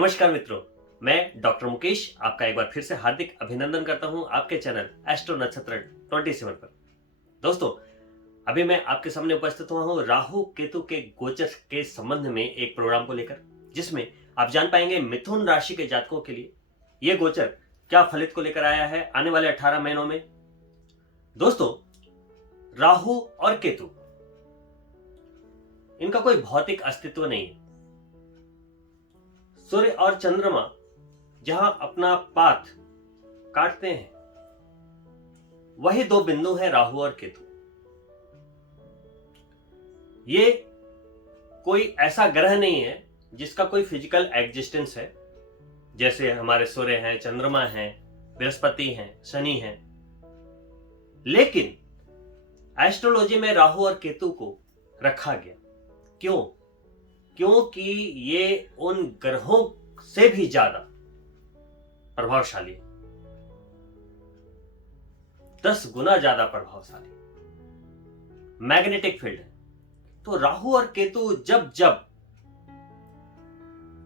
नमस्कार मित्रों, मैं डॉक्टर मुकेश आपका एक बार फिर से हार्दिक अभिनंदन करता हूं आपके चैनल एस्ट्रो नक्षत्र 27 पर। दोस्तों, अभी मैं आपके सामने उपस्थित हुआ हूं राहु केतु के गोचर के संबंध में एक प्रोग्राम को लेकर, जिसमें आप जान पाएंगे मिथुन राशि के जातकों के लिए यह गोचर क्या फलित को लेकर आया है आने वाले 18 महीनों में। दोस्तों, राहु और केतु, इनका कोई भौतिक अस्तित्व नहीं है। सूर्य और चंद्रमा जहां अपना पाथ काटते हैं, वही दो बिंदु हैं राहु और केतु। ये कोई ऐसा ग्रह नहीं है जिसका कोई फिजिकल एग्जिस्टेंस है, जैसे हमारे सूर्य हैं, चंद्रमा हैं, बृहस्पति हैं, शनि हैं। लेकिन एस्ट्रोलॉजी में राहु और केतु को रखा गया। क्यों? क्योंकि ये उन ग्रहों से भी ज्यादा प्रभावशाली है, 10 गुना ज्यादा प्रभावशाली मैग्नेटिक फील्ड है। तो राहु और केतु जब जब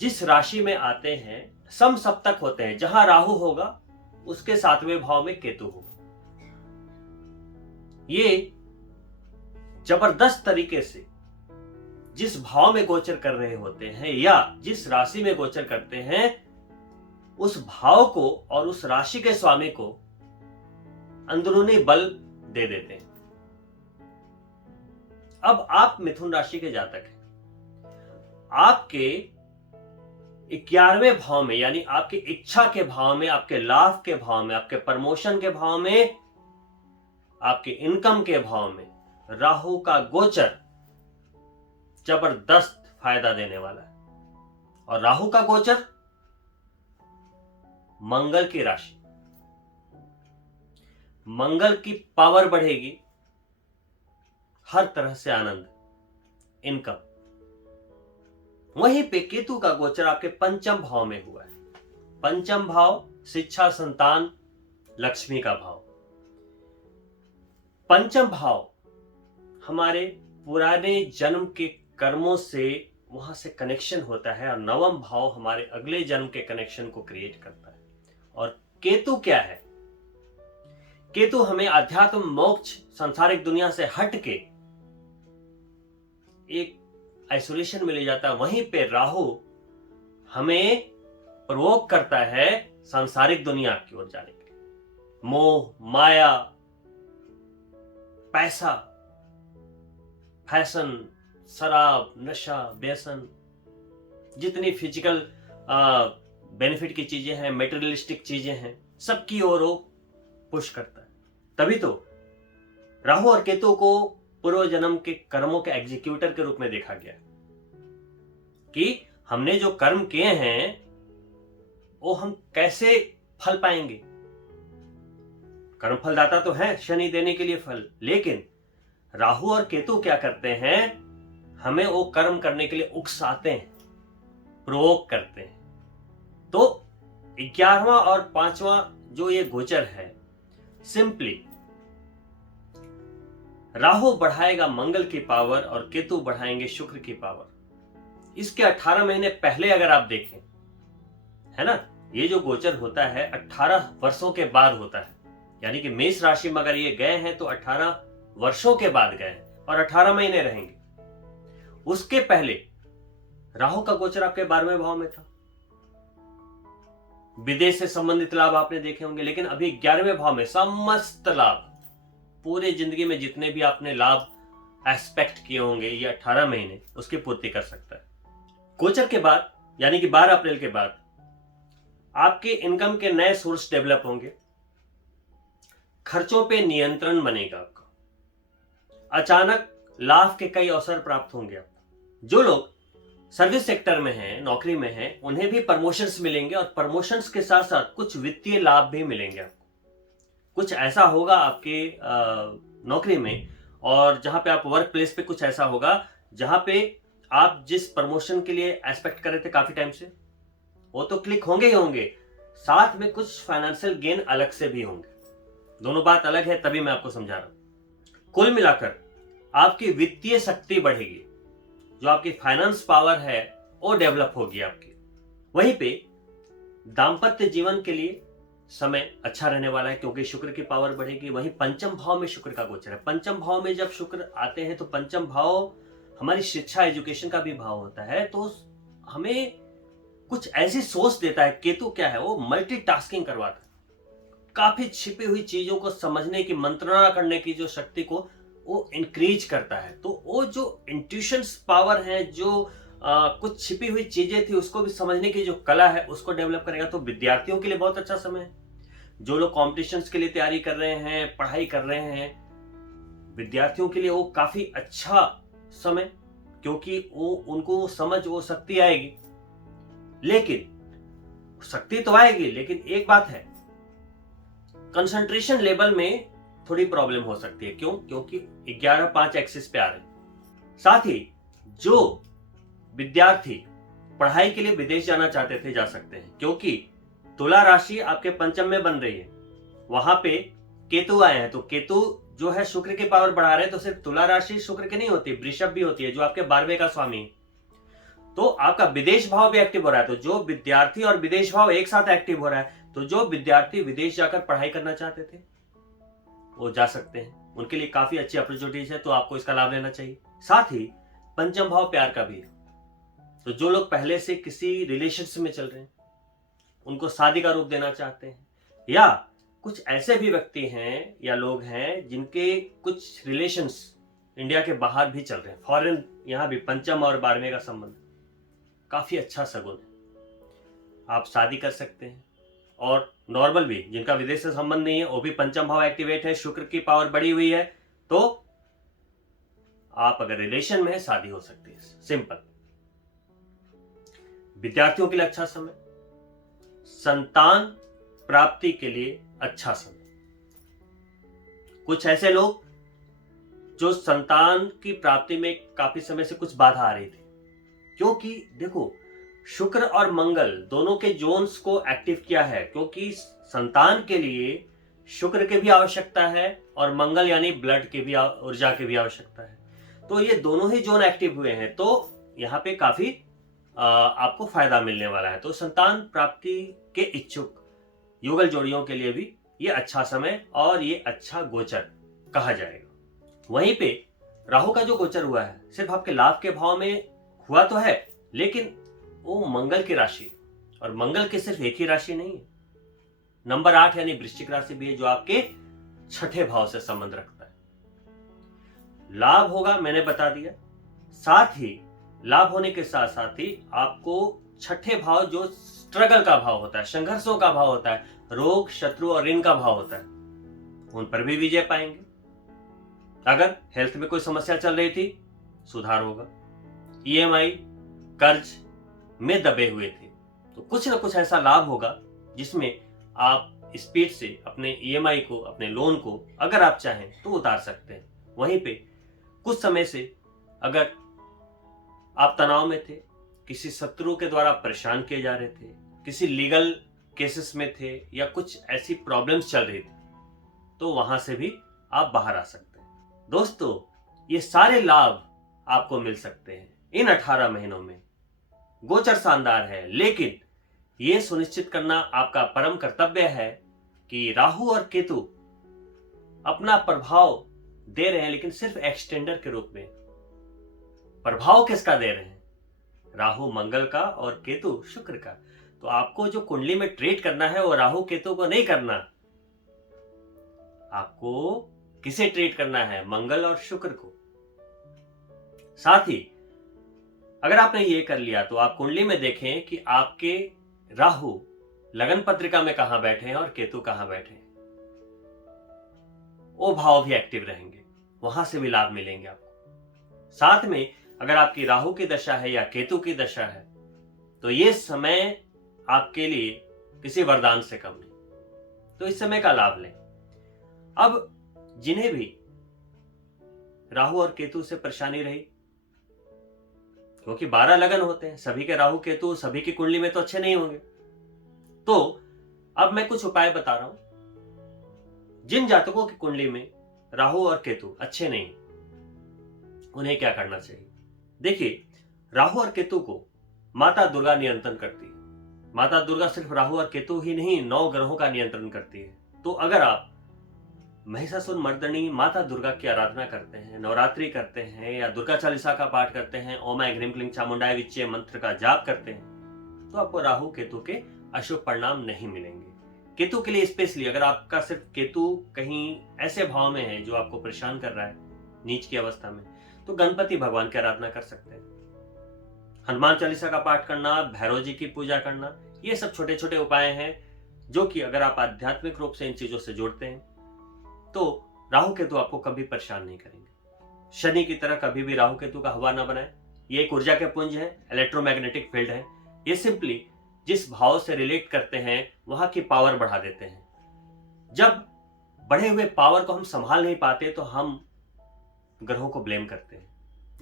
जिस राशि में आते हैं, समसप्तक होते हैं। जहां राहु होगा उसके 7वें भाव में केतु होगा। ये जबरदस्त तरीके से जिस भाव में गोचर कर रहे होते हैं या जिस राशि में गोचर करते हैं, उस भाव को और उस राशि के स्वामी को अंदरूनी बल दे देते हैं। अब आप मिथुन राशि के जातक हैं। आपके 11वें भाव में, यानी आपकी इच्छा के भाव में, आपके लाभ के भाव में, आपके प्रमोशन के भाव में, आपके इनकम के भाव में राहु का गोचर जबरदस्त फायदा देने वाला है। और राहु का गोचर मंगल की राशि, मंगल की पावर बढ़ेगी, हर तरह से आनंद, इनकम। वहीं पे केतु का गोचर आपके 5म भाव में हुआ है। 5म भाव शिक्षा, संतान, लक्ष्मी का भाव। 5म भाव हमारे पुराने जन्म के कर्मों से वहां से कनेक्शन होता है, और 9वां भाव हमारे अगले जन्म के कनेक्शन को क्रिएट करता है। और केतु क्या है? केतु हमें अध्यात्म, मोक्ष, सांसारिक दुनिया से हट के एक आइसोलेशन में ले जाता है। वहीं पे राहु हमें प्रोवोक करता है सांसारिक दुनिया की ओर जाने के लिए। मोह, माया, पैसा, फैशन, शराब, नशा, व्यसन, जितनी फिजिकल बेनिफिट की चीजें हैं, मेटेरियलिस्टिक चीजें हैं, सबकी ओर वो पुश करता है। तभी तो राहु और केतु को पूर्व जन्म के कर्मों के एग्जीक्यूटर के रूप में देखा गया कि हमने जो कर्म किए हैं वो हम कैसे फल पाएंगे। कर्म फलदाता तो है शनि, देने के लिए फल, लेकिन राहु और केतु क्या करते हैं? हमें वो कर्म करने के लिए उकसाते हैं, प्रोवोक करते हैं। तो 11वां और 5वां जो ये गोचर है, सिंपली राहु बढ़ाएगा मंगल की पावर और केतु बढ़ाएंगे शुक्र की पावर। इसके 18 महीने पहले अगर आप देखें, है ना, ये जो गोचर होता है 18 वर्षों के बाद होता है। यानी कि मेष राशि में अगर ये गए हैं तो 18 वर्षों के बाद गए हैं और 18 महीने रहेंगे। उसके पहले राहु का गोचर आपके 12वें भाव में था। विदेश से संबंधित लाभ आपने देखे होंगे, लेकिन अभी 11वें भाव में समस्त लाभ, पूरे जिंदगी में जितने भी आपने लाभ एस्पेक्ट किए होंगे, ये 18 महीने उसकी पूर्ति कर सकता है। गोचर के बाद, यानी कि 12 अप्रैल के बाद, आपके इनकम के नए सोर्स डेवलप होंगे। खर्चों पे नियंत्रण बनेगा आपका। अचानक लाभ के कई अवसर प्राप्त होंगे आपको। जो लोग सर्विस सेक्टर में हैं, नौकरी में हैं, उन्हें भी प्रमोशंस मिलेंगे, और प्रमोशंस के साथ साथ कुछ वित्तीय लाभ भी मिलेंगे आपको। कुछ ऐसा होगा आपके नौकरी में, और जहां पे आप वर्क प्लेस पे कुछ ऐसा होगा जहां पे आप जिस प्रमोशन के लिए एक्सपेक्ट कर रहे थे काफी टाइम से, वो तो क्लिक होंगे ही होंगे, साथ में कुछ फाइनेंशियल गेन अलग से भी होंगे। दोनों बात अलग है, तभी मैं आपको समझा रहा हूं। कुल मिलाकर आपकी वित्तीय शक्ति बढ़ेगी, जो आपकी फाइनेंस पावर है वो डेवलप होगी आपकी। वहीं पे दाम्पत्य जीवन के लिए समय अच्छा रहने वाला है क्योंकि शुक्र की पावर बढ़ेगी। वहीं पंचम भाव में शुक्र का गोचर है। पंचम भाव में जब शुक्र आते हैं तो पंचम भाव हमारी शिक्षा एजुकेशन का भी भाव होता है, तो हमें कुछ ऐसी सोच देता है। केतु क्या है, वो मल्टीटास्किंग करवाता है, काफी छिपी हुई चीजों को समझने की, मंत्रणा करने की जो शक्ति को वो इंक्रीज करता है। तो वो जो इंट्यूशन पावर है, जो कुछ छिपी हुई चीजें थी उसको भी समझने की जो कला है उसको डेवलप करेगा। तो विद्यार्थियों के लिए बहुत अच्छा समय है। जो लोग कॉम्पिटिशन्स के लिए तैयारी कर रहे हैं, पढ़ाई कर रहे हैं, विद्यार्थियों के लिए वो काफी अच्छा समय, क्योंकि वो उनको समझ, वो शक्ति आएगी। लेकिन शक्ति तो आएगी, लेकिन एक बात है, कंसंट्रेशन लेवल में थोड़ी प्रॉब्लम हो सकती है। क्यों? क्योंकि 11-5 एक्सिस पे आ रहे हैं। साथ ही जो विद्यार्थी पढ़ाई के लिए विदेश जाना चाहते थे, जा सकते हैं, क्योंकि तुला राशि आपके पंचम में बन रही है, वहां पे केतु आए हैं। तो केतु जो है शुक्र की पावर बढ़ा रहे हैं। तो सिर्फ तुला राशि शुक्र की नहीं होती, वृषभ भी होती है जो आपके 12वें का स्वामी है। तो आपका विदेश भाव भी एक्टिव हो रहा है। तो जो विद्यार्थी और विदेश भाव एक साथ एक्टिव हो रहा है, तो जो विद्यार्थी विदेश जाकर पढ़ाई करना चाहते थे वो जा सकते हैं, उनके लिए काफी अच्छी अपॉर्चुनिटीज है। तो आपको इसका लाभ लेना चाहिए। साथ ही पंचम भाव प्यार का भी है। तो जो लोग पहले से किसी रिलेशनशिप में चल रहे हैं, उनको शादी का रूप देना चाहते हैं, या कुछ ऐसे भी व्यक्ति हैं या लोग हैं जिनके कुछ रिलेशंस इंडिया के बाहर भी चल रहे हैं, फॉरेन, यहां भी पंचम और 12वें का संबंध काफी अच्छा सगुन है। आप शादी कर सकते हैं। और नॉर्मल भी जिनका विदेश से संबंध नहीं है, वो भी पंचम भाव एक्टिवेट है, शुक्र की पावर बढ़ी हुई है, तो आप अगर रिलेशन में है, शादी हो सकती है। सिंपल। विद्यार्थियों के लिए अच्छा समय, संतान प्राप्ति के लिए अच्छा समय। कुछ ऐसे लोग जो संतान की प्राप्ति में काफी समय से कुछ बाधा आ रही थी, क्योंकि देखो शुक्र और मंगल दोनों के जोन्स को एक्टिव किया है, क्योंकि संतान के लिए शुक्र की भी आवश्यकता है और मंगल यानी ब्लड की भी, ऊर्जा की भी आवश्यकता है। तो ये दोनों ही जोन एक्टिव हुए हैं, तो यहाँ पे काफी आपको फायदा मिलने वाला है। तो संतान प्राप्ति के इच्छुक युगल जोड़ियों के लिए भी ये अच्छा समय और ये अच्छा गोचर कहा जाएगा। वहीं पे राहु का जो गोचर हुआ है, सिर्फ आपके लाभ के भाव में हुआ तो है, लेकिन वो मंगल की राशि, और मंगल की सिर्फ एक ही राशि नहीं है, नंबर 8 यानी वृश्चिक राशि भी है, जो आपके छठे भाव से संबंध रखता है। लाभ होगा, मैंने बता दिया। साथ ही लाभ होने के साथ साथ ही आपको छठे भाव, जो स्ट्रगल का भाव होता है, संघर्षों का भाव होता है, रोग, शत्रु और ऋण का भाव होता है, उन पर भी विजय पाएंगे। अगर हेल्थ में कोई समस्या चल रही थी, सुधार होगा। ईएमआई, कर्ज में दबे हुए थे, तो कुछ ना कुछ ऐसा लाभ होगा जिसमें आप स्पीड से अपने ईएमआई को, अपने लोन को अगर आप चाहें तो उतार सकते हैं। वहीं पे कुछ समय से अगर आप तनाव में थे, किसी शत्रु के द्वारा परेशान किए जा रहे थे, किसी लीगल केसेस में थे, या कुछ ऐसी प्रॉब्लम्स चल रही थी, तो वहां से भी आप बाहर आ सकते हैं। दोस्तों, ये सारे लाभ आपको मिल सकते हैं इन 18 महीनों में। गोचर शानदार है, लेकिन यह सुनिश्चित करना आपका परम कर्तव्य है कि राहु और केतु अपना प्रभाव दे रहे हैं, लेकिन सिर्फ एक्सटेंडर के रूप में। प्रभाव किसका दे रहे हैं? राहु मंगल का और केतु शुक्र का। तो आपको जो कुंडली में ट्रीट करना है वो राहु केतु को नहीं करना, आपको किसे ट्रीट करना है? मंगल और शुक्र को। साथ ही अगर आपने ये कर लिया तो आप कुंडली में देखें कि आपके राहु लगन पत्रिका में कहां बैठे हैं और केतु कहां बैठे हैं, वो भाव भी एक्टिव रहेंगे, वहां से भी लाभ मिलेंगे आपको। साथ में अगर आपकी राहु की दशा है या केतु की दशा है, तो ये समय आपके लिए किसी वरदान से कम नहीं, तो इस समय का लाभ लें। अब जिन्हें भी राहु और केतु से परेशानी रही, क्योंकि 12 लगन होते हैं, सभी के राहु केतु सभी की कुंडली में तो अच्छे नहीं होंगे, तो अब मैं कुछ उपाय बता रहा हूं। जिन जातकों की कुंडली में राहु और केतु अच्छे नहीं, उन्हें क्या करना चाहिए? देखिए, राहु और केतु को माता दुर्गा नियंत्रण करती है, माता दुर्गा सिर्फ राहु और केतु ही नहीं 9 ग्रहों का नियंत्रण करती है। तो अगर आप महिषासुर मर्दनी माता दुर्गा की आराधना करते हैं, नवरात्रि करते हैं या दुर्गा चालीसा का पाठ करते हैं, ओम ऐं ह्रीं क्लीं चामुंडाय विच्चे मंत्र का जाप करते हैं, तो आपको राहु केतु के अशुभ परिणाम नहीं मिलेंगे। केतु के लिए स्पेशली अगर आपका सिर्फ केतु कहीं ऐसे भाव में है जो आपको परेशान कर रहा है नीच की अवस्था में, तो गणपति भगवान की आराधना कर सकते हैं। हनुमान चालीसा का पाठ करना, भैरव जी की पूजा करना, ये सब छोटे छोटे उपाय हैं जो कि अगर आप आध्यात्मिक रूप से इन चीजों से जोड़ते हैं तो राहु केतु आपको कभी परेशान नहीं करेंगे। शनि की तरह कभी भी राहु केतु का हवा ना बनाए। ये एक ऊर्जा के पुंज है, इलेक्ट्रोमैग्नेटिक फील्ड है। ये सिंपली जिस भाव से रिलेट करते हैं वहां की पावर बढ़ा देते हैं। जब बढ़े हुए पावर को हम संभाल नहीं पाते तो हम ग्रहों को ब्लेम करते हैं।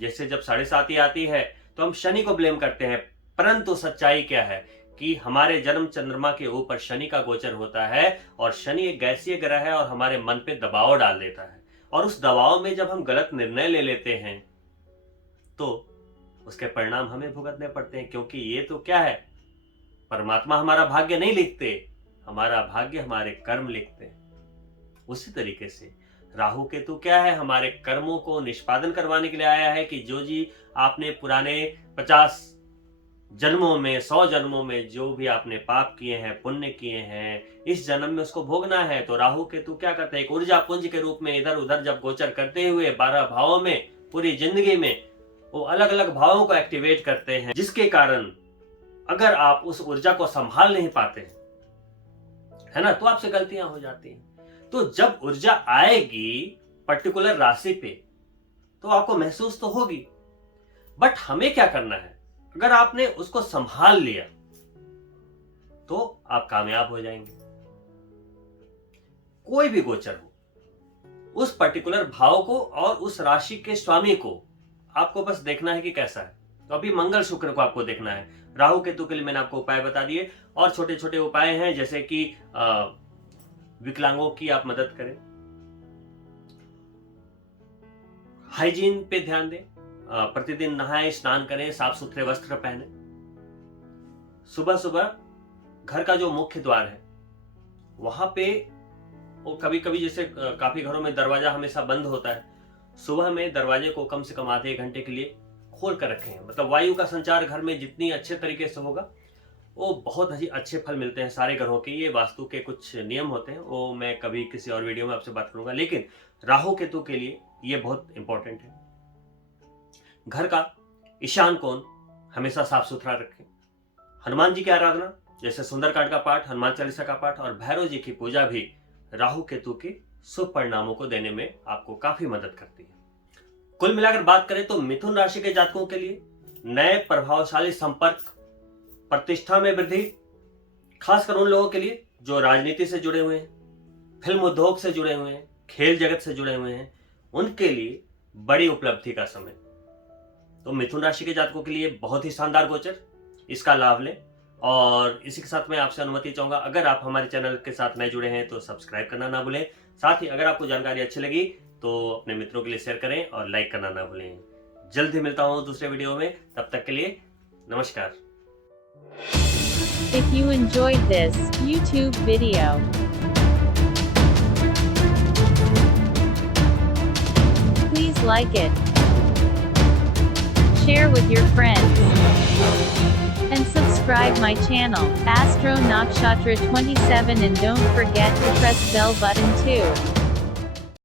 जैसे जब 7.5 आती है तो हम शनि को ब्लेम करते हैं, परंतु सच्चाई क्या है कि हमारे जन्म चंद्रमा के ऊपर शनि का गोचर होता है और शनि एक गैसीय ग्रह है और हमारे मन पे दबाव डाल देता है। और उस दबाव में जब हम गलत निर्णय ले लेते हैं तो उसके परिणाम हमें भुगतने पड़ते हैं, क्योंकि ये तो क्या है, परमात्मा हमारा भाग्य नहीं लिखते, हमारा भाग्य हमारे कर्म लिखते हैं। उसी तरीके से राहु केतु क्या है, हमारे कर्मों को निष्पादन करवाने के लिए आया है कि जो जी आपने पुराने 50 जन्मों में, 100 जन्मों में जो भी आपने पाप किए हैं, पुण्य किए हैं, इस जन्म में उसको भोगना है। तो राहु केतु क्या करते हैं, एक ऊर्जा पुंज के रूप में इधर उधर जब गोचर करते हुए 12 भावों में पूरी जिंदगी में वो अलग अलग भावों को एक्टिवेट करते हैं, जिसके कारण अगर आप उस ऊर्जा को संभाल नहीं पाते है ना, तो आपसे गलतियां हो जाती हैं। तो जब ऊर्जा आएगी पर्टिकुलर राशि पे तो आपको महसूस तो होगी, बट हमें क्या करना है, अगर आपने उसको संभाल लिया तो आप कामयाब हो जाएंगे। कोई भी गोचर हो, उस पर्टिकुलर भाव को और उस राशि के स्वामी को आपको बस देखना है कि कैसा है। तो अभी मंगल शुक्र को आपको देखना है। राहु केतु के लिए मैंने आपको उपाय बता दिए, और छोटे छोटे उपाय हैं जैसे कि विकलांगों की आप मदद करें, हाइजीन पे ध्यान दें, प्रतिदिन नहाएं, स्नान करें, साफ सुथरे वस्त्र पहने, सुबह सुबह घर का जो मुख्य द्वार है वहां पे, वो कभी कभी जैसे काफी घरों में दरवाजा हमेशा बंद होता है, सुबह में दरवाजे को कम से कम आधे घंटे के लिए खोल कर रखें। मतलब वायु का संचार घर में जितनी अच्छे तरीके से होगा वो बहुत ही अच्छे फल मिलते हैं सारे ग्रहों के। ये वास्तु के कुछ नियम होते हैं, वो मैं कभी किसी और वीडियो में आपसे बात करूंगा, लेकिन राहु केतु के लिए ये बहुत इंपॉर्टेंट है। घर का ईशान कोण हमेशा साफ सुथरा रखें। हनुमान जी की आराधना जैसे सुंदरकांड का पाठ, हनुमान चालीसा का पाठ और भैरव जी की पूजा भी राहु केतु के शुभ परिणामों को देने में आपको काफी मदद करती है। कुल मिलाकर बात करें तो मिथुन राशि के जातकों के लिए नए प्रभावशाली संपर्क, प्रतिष्ठा में वृद्धि, खासकर उन लोगों के लिए जो राजनीति से जुड़े हुए हैं, फिल्म उद्योग से जुड़े हुए हैं, खेल जगत से जुड़े हुए हैं, उनके लिए बड़ी उपलब्धि का समय। तो मिथुन राशि के जातकों के लिए बहुत ही शानदार गोचर, इसका लाभ लें। और इसी के साथ मैं आपसे अनुमति चाहूंगा, अगर आप हमारे चैनल के साथ नए जुड़े हैं तो सब्सक्राइब करना ना भूलें। साथ ही अगर आपको जानकारी अच्छी लगी तो अपने मित्रों के लिए शेयर करें और लाइक करना ना भूलें। जल्द ही मिलता हूं दूसरे वीडियो में, तब तक के लिए नमस्कार। If you enjoyed this YouTube video, please like it, share with your friends, and subscribe my channel, Astro Nakshatra 27, and don't forget to press bell button too.